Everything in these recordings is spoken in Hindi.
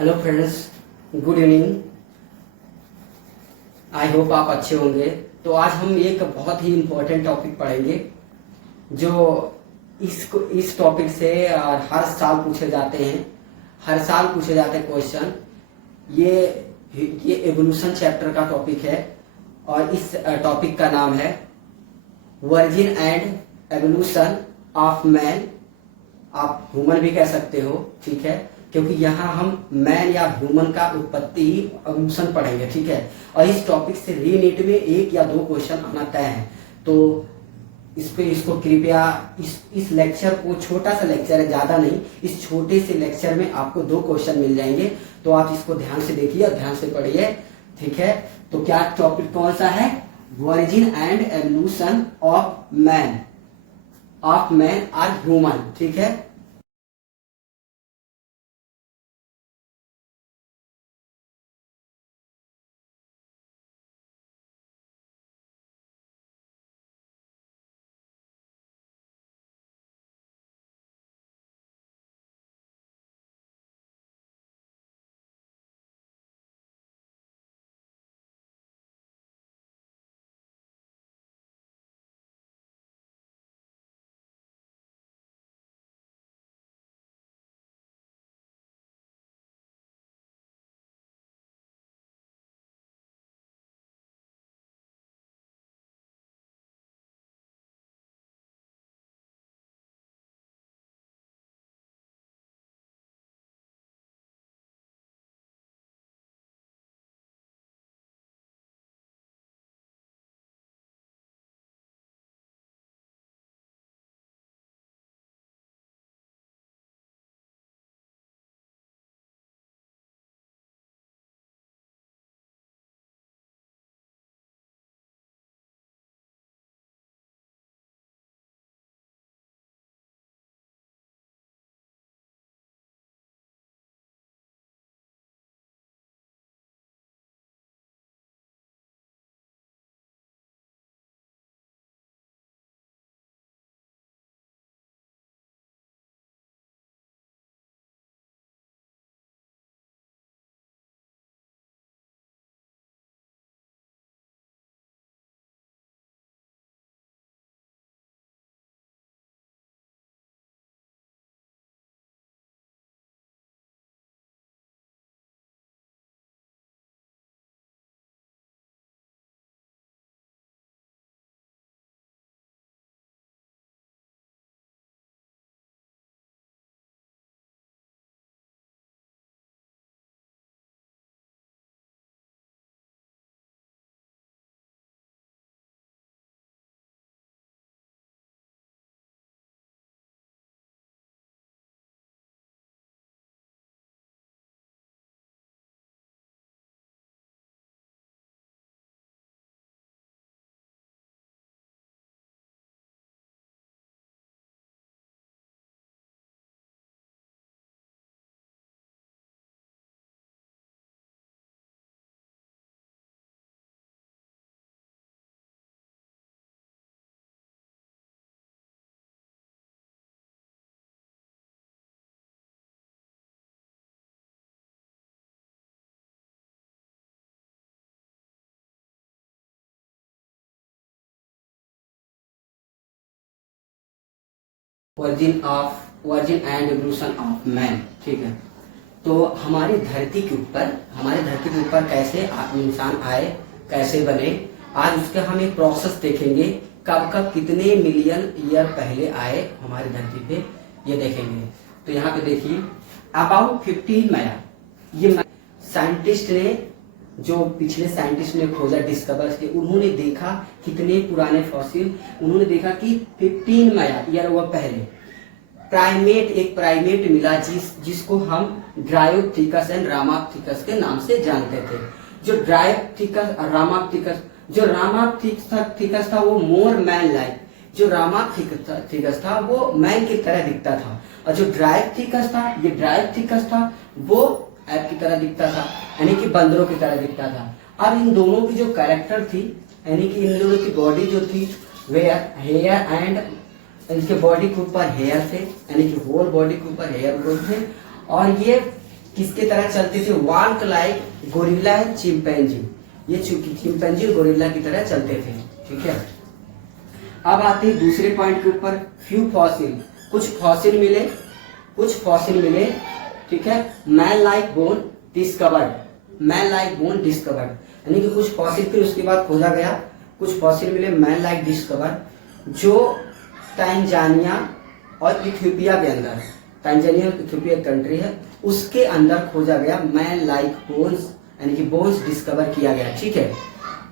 Hello friends, good evening. I hope आप अच्छे होंगे। तो आज हम एक बहुत ही इम्पोर्टेंट टॉपिक पढ़ेंगे जो इस टॉपिक से हर साल पूछे जाते हैं। हर साल पूछे जाते हैं क्वेश्चन। ये एवोल्यूशन चैप्टर का टॉपिक है और इस टॉपिक का नाम है origin and evolution of man. आप ह्यूमन भी कह सकते हो, ठीक है, क्योंकि यहाँ हम मैन या ह्यूमन का उत्पत्ति एवोल्यूशन पढ़ेंगे, ठीक है। और इस टॉपिक से रीनीट में 1 या 2 क्वेश्चन आना तय है। तो इसको कृपया इस लेक्चर को, छोटा सा लेक्चर है, ज्यादा नहीं, इस छोटे से लेक्चर में आपको 2 क्वेश्चन मिल जाएंगे। तो आप इसको ध्यान से देखिए और ध्यान से पढ़िए, ठीक है। तो क्या टॉपिक कौन सा है? Origin and evolution of man or human, ठीक है। Origin and evolution of man, ठीक है। तो हमारी धरती के ऊपर कैसे इंसान आए, कैसे बने, आज उसका हम एक प्रोसेस देखेंगे। कब कब कितने मिलियन ईयर पहले आए हमारी धरती पे, ये देखेंगे। तो यहाँ पे देखिए, अबाउट 15 माया, ये साइंटिस्ट ने, जो पिछले साइंटिस्ट ने खोजा, डिस्कवर किया, उन्होंने देखा कितने पुराने फॉसिल, उन्होंने देखा कि 15 माया ईयर वो पहले एक प्राइमेट मिला जिसको हम ड्रायोप्थिकस एंड रामाप्थिकस के नाम से जानते थे। जो ड्रायोप्थिकस और रामाप्थिकस था वो मोर मैन लाइक, जो रामाप्थिकस था वो मैन की तरह दिखता था, और जो ड्रायोप्थिकस था वो ऐप की तरह दिखता था, यानी कि बंदरों की तरह दिखता था। अब इन दोनों की जो कैरेक्टर थी, यानी कि इन दोनों की बॉडी जो थी, हेयर एंड इनके बॉडी के ऊपर हेयर थे, यानी कि होल बॉडी के ऊपर हेयर ग्रोथ थे, और ये किसके तरह चलते थे, वॉक लाइक गोरिल्ला है चिंपैंजी, ये चिंपैंजी गोरिल्ला की तरह चलते थे। ठीक है, अब आते हैं दूसरे पॉइंट के ऊपर, फ्यू फॉसिल, कुछ फॉसिल मिले, कुछ फॉसिल मिले। ठीक है, man like bone discovered, man like bone discovered, यानी कि कुछ फॉसिल फिर उसके बाद खोजा गया, कुछ फॉसिल मिले मैन लाइक डिस्कवर्ड, जो तंजानिया और इथियोपिया के अंदर, तंजानिया और इथियोपिया कंट्री है, उसके अंदर खोजा गया मैन लाइक बोन्स, यानी कि बोन्स डिस्कवर किया गया। ठीक है,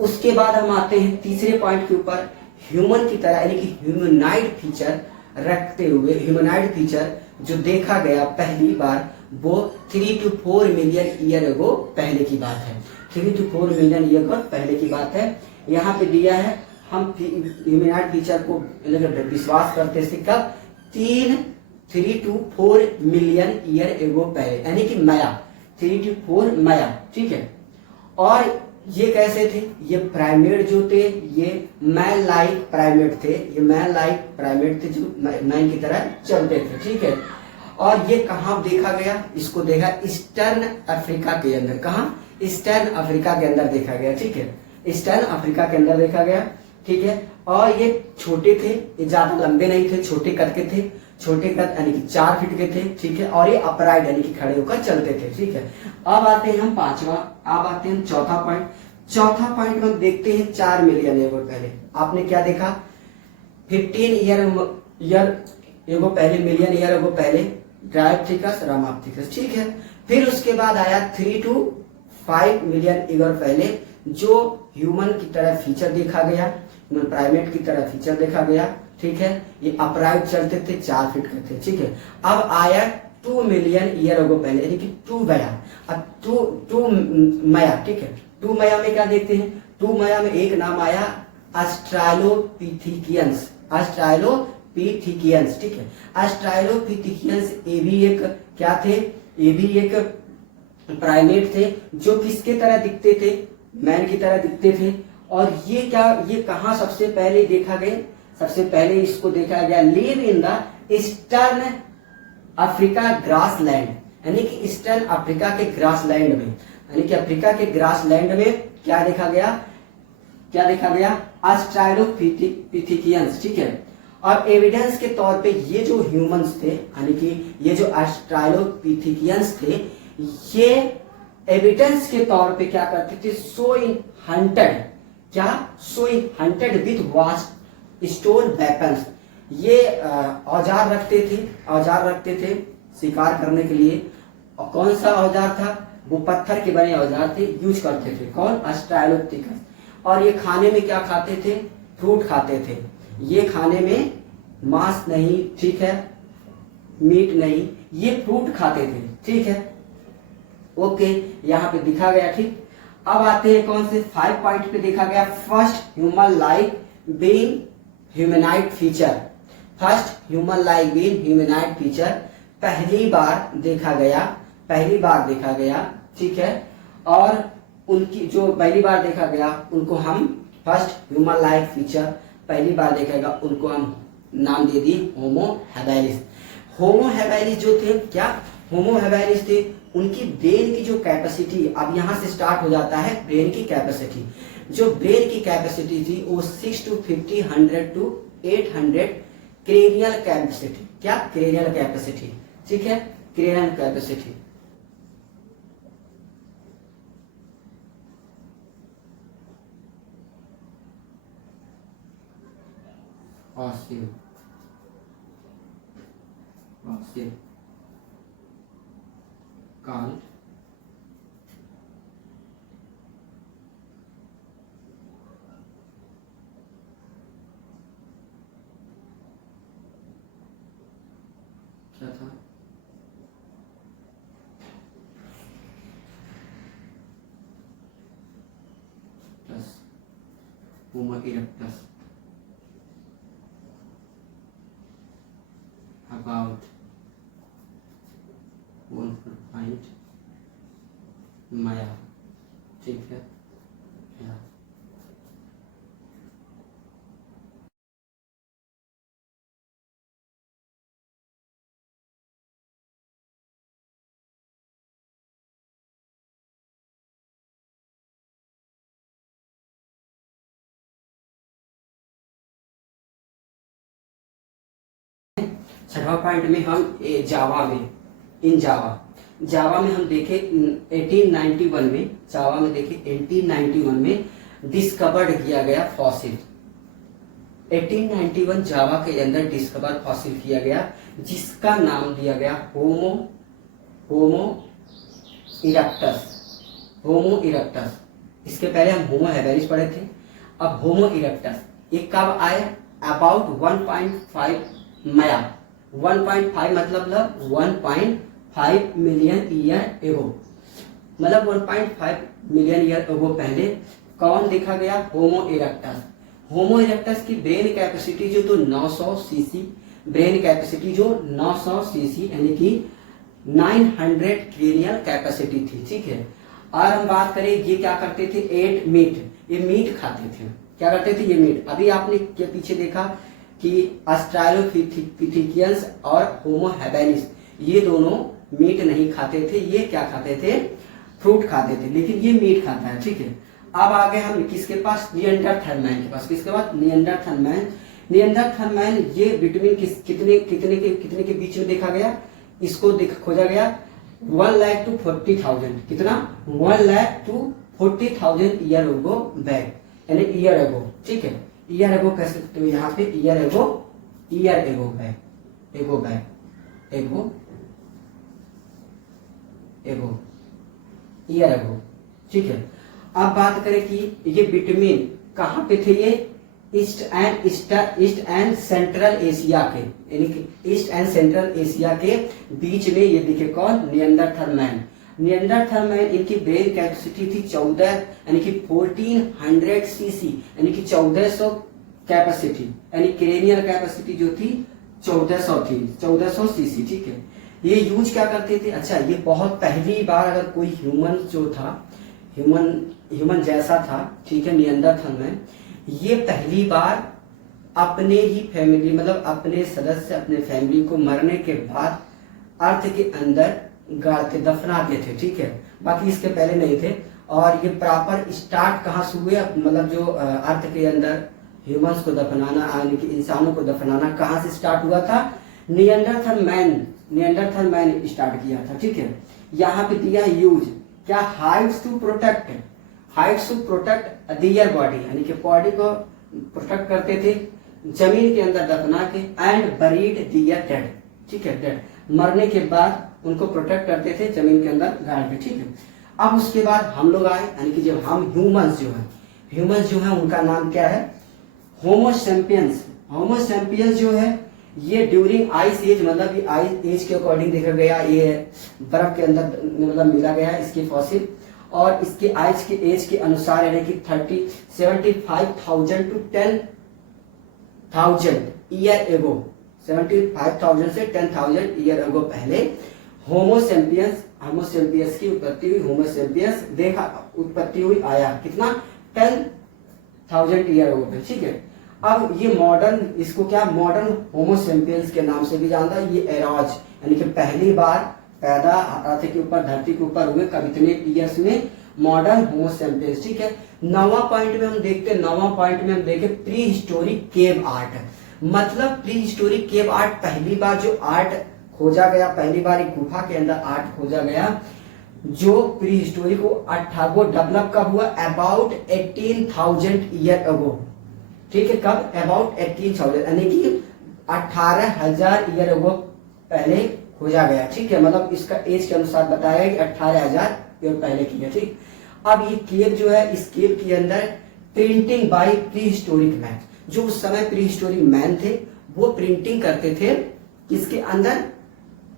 उसके बाद हम आते हैं तीसरे पॉइंट के ऊपर, ह्यूमन की तरह यानी कि ह्यूमनाइड फीचर रखते हुए, ह्यूमनाइड फीचर जो देखा गया पहली बार, वो 3 to 4 मिलियन ईयर एगो पहले की बात है, 3 to 4 मिलियन ईयर पहले की बात है। यहाँ पे दिया है, हम ह्यूमनाइड फीचर को विश्वास करते हैं कब, 3 to 4 मिलियन ईयर एगो पहले, यानी कि माया, 3 to 4 माया। ठीक है, और ये कैसे थे, ये प्राइमेट जो थे, ये मैन लाइक प्राइमेट थे, ये मैन लाइक प्राइमेट थे जो मैन की तरह चलते थे। ठीक है, और ये कहाँ देखा गया, इसको देखा ईस्टर्न अफ्रीका के अंदर, कहाँ, ईस्टर्न अफ्रीका के अंदर देखा गया। ठीक है, ईस्टर्न अफ्रीका के अंदर देखा गया। ठीक है, और ये छोटे थे, ये ज्यादा लंबे नहीं थे, छोटे कद के थे, छोटे कद यानी कि 4 फीट के थे। ठीक है, और ये अपराइट यानी कि खड़े होकर चलते थे। ठीक है, अब आते हैं हम पांचवा, अब आते हैं चौथा पॉइंट। चौथा पॉइंट में देखते हैं 4 मिलियन ईयर पहले, आपने क्या देखा, 15 ईयर एगो पहले, मिलियन ईयर एगो पहले ड्रायोप्थिकस रामाप्थिकस। ठीक है, फिर उसके बाद आया 3 to 5 मिलियन ईयर पहले, जो ह्यूमन की तरह फीचर देखा गया, ह्यूमन प्राइमेट की तरह फीचर देखा गया। ठीक है, ये अपराइट चलते थे, 4 फीट के थे। ठीक है, अब आया 2 मिलियन ईयर अगो पहले, यानी कि 2 मया, अब 2 मया। ठीक है, 2 मया में क्या देखते हैं, 2 मया में एक नाम आया ऑस्ट्रालोपिथिकियंस, ऑस्ट्रालोपिथिकियंस। ठीक है, ऑस्ट्रालोपिथिकियंस ये भी एक क्या थे, ये भी एक प्राइमेट थे, जो किसके तरह दिखते थे, मैन की तरह दिखते थे। और ये क्या, ये कहाँ सबसे पहले देखा गया, सबसे पहले इसको देखा गया live in the eastern Africa grass land, यानी कि ईस्टर्न अफ्रीका के ग्रास लैंड में, यानी कि अफ्रीका के ग्रास लैंड में क्या देखा गया, क्या देखा गया, ऑस्ट्रालोपिथिकियंस। ठीक है, और एविडेंस के तौर पे ये जो ह्यूमंस थे, यानी कि ये जो ऑस्ट्रालोपिथिकियंस थे, ये एविडेंस के तौर पे क्या करते थे, सो इन हंटेड, क्या, so in hunted with vast stone weapons, ये औजार रखते थे, औजार रखते थे शिकार करने के लिए। और कौन सा औजार था, वो पत्थर के बने औजार थे, यूज करते थे, कौन, ऑस्ट्रालोपिथिकस। और ये खाने में क्या खाते थे, फ्रूट खाते थे, ये खाने में मांस नहीं, ठीक है, मीट नहीं, ये फ्रूट खाते थे। ठीक है, ओके, यहाँ पे दिखा गया। ठीक, अब आते हैं कौन से 5 पॉइंट पे देखा गया, first human like being humanoid feature, first human like being humanoid feature पहली बार देखा गया, पहली बार देखा गया। ठीक है, और उनकी जो पहली बार देखा गया, उनको हम फर्स्ट ह्यूमन लाइक फीचर पहली बार देखा गया, उनको हम नाम दे दिए होमो हैबिलिस। होमो हैबिलिस जो थे, क्या, होमो हैबिलिस थे, उनकी ब्रेन की जो कैपेसिटी, अब यहां से स्टार्ट हो जाता है ब्रेन की कैपेसिटी, जो ब्रेन की कैपेसिटी थी वो 6 to 50, 100 to 800 क्रेनियल कैपेसिटी, क्या, क्रेनियल कैपेसिटी। ठीक है, cranial capacity. Fossil, fossil called क्या था, होमो इरेक्टस, about 1.5 माया। ठीक है, या छठवां पॉइंट में हम जावा में, इन जावा में हम देखे 1891 में, जावा में देखे 1891 में डिस्कवर्ड किया गया फॉसिल। 1891 जावा के अंदर डिस्कवर फॉसिल किया गया, जिसका नाम दिया गया होमो इरेक्टस। इसके पहले हम होमो हैबिलिस पढ़े थे, अब होमो इरेक्टस। ये कब आए? अबाउट 1.5 माया, 1.5 मतलब 1.5 मिलियन ईयर एगो, मतलब 1.5 मिलियन ईयर एगो पहले कौन देखा गया? होमो इरेक्टस। होमो इरेक्टस की ब्रेन कैपेसिटी जो तो 900 सीसी, ब्रेन कैपेसिटी जो 900 सीसी यानी कि 900 क्रेनियल कैपेसिटी थी, ठीक है। और हम बात करें ये क्या करते थे? एट मीट, ये मीट खाते थे। क्या करते थे? ये मीट। अभी आपने के पीछे देखा कि ऑस्ट्रेलोपिथेकियंस और होमो हैबिलिस ये दोनों मीट नहीं खाते थे, ये क्या खाते थे? फ्रूट खाते थे, लेकिन ये मीट खाता है, ठीक है। अब आगे हम किसके पास? निएंडरथल मैन के पास। किसके पास? Neanderthal man. निएंडरथल मैन ये बिटवीन कितने के बीच में देखा गया? इसको खोजा गया 1 लाख to 40,000। कितना? 1 lakh to 40,000 year ago back, यानी ईयर एगो, ठीक है। ईयर एगो कैसे? तो यहाँ पे year ago back, year ago, ठीक है। अब बात करें कि ये बिटवीन कहाँ पे थे? ये ईस्ट एंड सेंट्रल एशिया के, यानी कि ईस्ट एंड सेंट्रल एशिया के बीच में ये दिखे। कौन? Neanderthal man. निएंडरथल मैन इनकी ब्रेन कैपेसिटी थी 14 यानी कि 1400 सीसी, यानी कि 1400 कैपेसिटी, यानी क्रेनियल कैपेसिटी जो थी 1400 थी, 1400 सीसी, ठीक है। ये यूज क्या करते थे? अच्छा, ये बहुत पहली बार अगर कोई ह्यूमन जो था, ह्यूमन जैसा था, ठीक है, निएंडरथल मैन, ये पहली बार अपने ही फैमिली, मतलब अपने सदस्य, अपने फैमिली को मरने के बाद अर्थ के अंदर गाड़ते, दफनाते थे, ठीक है। बाकी इसके पहले नहीं थे। और ये प्रॉपर स्टार्ट कहाँ से हुए? मतलब जो अर्थ के अंदर ह्यूमंस को दफनाना, यानी कि इंसानों को दफनाना कहाँ से स्टार्ट हुआ था? निएंडरथल मैन स्टार्ट किया था, ठीक है। यहाँ पे दिया यूज क्या? Hides to protect their body, यानी कि बॉडी को प्रोटेक्ट करते थे जमीन के अंदर दफना के। एंड बरीड दियर डेड, ठीक है, डेड मरने के बाद उनको प्रोटेक्ट करते थे जमीन के अंदर गाड़ के, ठीक है। अब उसके बाद हम लोग आए, यानी कि जब हम ह्यूमंस जो है उनका नाम क्या है? होमो सैपियंस जो है ये ड्यूरिंग आइस एज, मतलब ये आइस एज के अकॉर्डिंग देखा गया, ये बर्फ के अंदर मतलब मिला गया है इसके फॉसिल। और इसके एज के अनुसार यानी कि 75,000 to 10,000 ईयर एगो, 75,000 से 10,000 ईयर एगो पहले होमो सैपियंस की उत्पत्ति हुई। होमो सैपियंस उत्पत्ति हुई, आया कितना? 10,000 ईयर एगो पे, ठीक है। अब ये मॉडर्न, इसको क्या मॉडर्न होमो सैपियंस के नाम से भी जानता है। ये एराज यानी कि पहली बार पैदा अर्थ के ऊपर, धरती के ऊपर हुए, कब इतने ईयर्स में? मॉडर्न होमो सैपियंस, ठीक है। 9वां पॉइंट में हम देखे प्री हिस्टोरिक केव आर्ट। मतलब प्री हिस्टोरिक केव आर्ट पहली बार जो आर्ट खोजा गया, पहली बार एक गुफा के अंदर आर्ट खोजा गया, जो प्री हिस्टोरिक को 18 डेवलप कब हुआ? अबाउट 18,000 ईयर अगो, ठीक है। कब? अबाउट 18,000 यानी कि 18,000 ईयर अगो पहले खोजा गया, ठीक है। मतलब इसका एज के अनुसार बताया कि 18,000 ईयर पहले किया, ठीक। अब ये केव जो है, इस केव के अंदर printing by pre historic man, जो उस समय प्री हिस्टोरिक मैन थे, वो प्रिंटिंग करते थे किसके अंदर?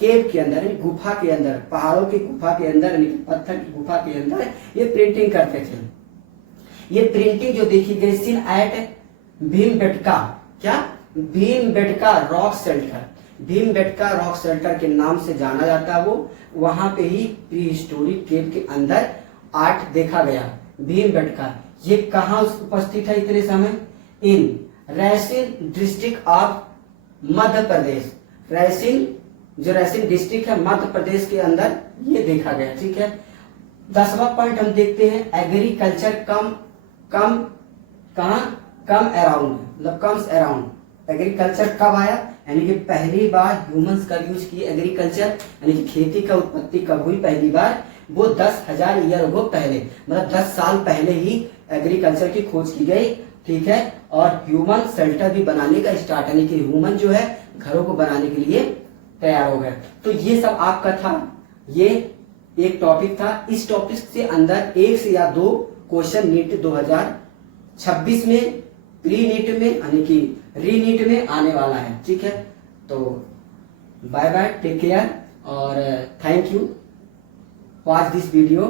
केव के अंदर, गुफा के अंदर, पहाड़ों की गुफा के अंदर, पत्थर की गुफा के अंदर ये प्रिंटिंग करते थे। ये प्रिंटिंग जो देखी गई सीन एट भीमबेटका, क्या? भीमबेटका रॉक शेल्टर के नाम से जाना जाता है। वो वहां पे ही प्री हिस्टोरिक केव के अंदर आर्ट देखा गया। भीमबेटका ये कहाँ उपस्थित है इतने समय? In Raisen district of Madhya Pradesh. Raisen district है मध्य प्रदेश के अंदर ये देखा गया, ठीक है। 10वां पॉइंट हम देखते हैं एग्रीकल्चर कम अराउंड, मतलब कम्स अराउंड एग्रीकल्चर कब आया, यानी कि पहली बार ह्यूमंस कब यूज किए एग्रीकल्चर, यानी कि खेती का उत्पत्ति कब हुई पहली बार, वो 10,000 ईयर हो पहले, मतलब 10 साल पहले ही एग्रीकल्चर की खोज की गई, ठीक है। और ह्यूमन शेल्टर भी बनाने का स्टार्ट, यानी कि ह्यूमन जो है घरों को बनाने के लिए तैयार हो गए। तो ये सब आपका था, ये एक टॉपिक था। इस टॉपिक से अंदर एक से या दो क्वेश्चन नीट 2026 में, प्री नीट में यानी कि री नीट में आने वाला है, ठीक है। तो बाय बाय, टेक केयर और thank you watch this video.